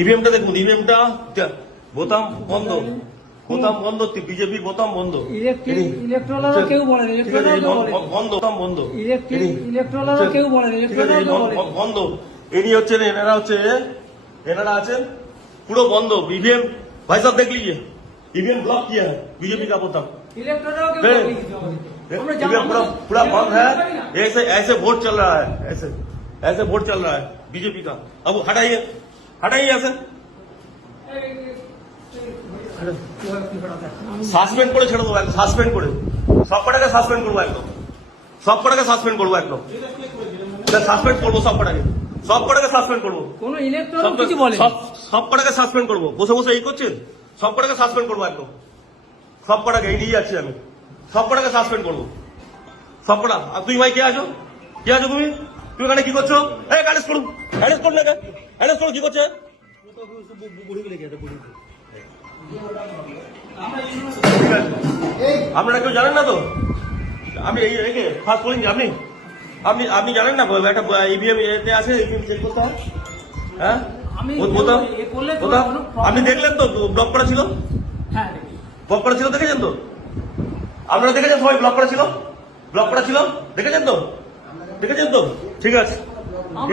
ইভিএমটা দেখুন, ইভিএমটা বোতাম বন্ধ, বোতাম বন্ধ, বিজেপি বোতাম বন্ধ, ইলেকট্রোলারও কেউ বলে না, বন্ধ, বোতাম বন্ধ, ইলেকট্রোলারও কেউ বলে না, বন্ধ। ইনি হচ্ছেন, এনারা আছেন পুরো বন্ধ। ईवीएम भाई साहब देख लीजिए, ईवीएम ब्लॉक किया है बीजेपी का बोतम, ईवीएम पूरा बंद है। ऐसे ऐसे वोट चल रहा है, ऐसे ऐसे वोट चल रहा है बीजेपी का। अब हटाइए, हटाइए ऐसे সাসপেন্ড করে ছেড়ে দেবো, একদম সাসপেন্ড করে, সব কটাকে সাসপেন্ড করবো, একদম সব কটাকে সাসপেন্ড করবো, একদম সাসপেন্ড করবো, সব কটাকে সাসপেন্ড করবো, কোনো ইলেকট্রন কিছু বলে সব কটাকে সাসপেন্ড করবো। বসে বসে এই করছেন, সব কটাকে সাসপেন্ড করবো, একদম সব কটাকে, এই নিয়ে যাচ্ছি আমি, সব কটাকে সাসপেন্ড করবো, সব কটা। আর তুমি ভাই কে আছো, কে আছো তুমি? তুমি এখানে কি করছো? এই অ্যারেস্ট করুন, অ্যারেস্ট করুন, অ্যারেস্ট করুন, কি করছে? আপনারা কেউ জানেন না তো? আমি এই ফার্স্ট বলিনি, আপনি আপনি আপনি জানেন না একটা ইভিএম এতে আছে, ইভিএম চেক করতে হয়, হ্যাঁ বোতাম, আপনি দেখলেন তো ব্লক করা ছিল, ব্লক করা ছিল, দেখেছেন তো? আপনারা দেখেছেন সবাই ব্লক করা ছিল, ব্লক করা ছিল, দেখেছেন তো? দেখেছেন তো? ঠিক আছে।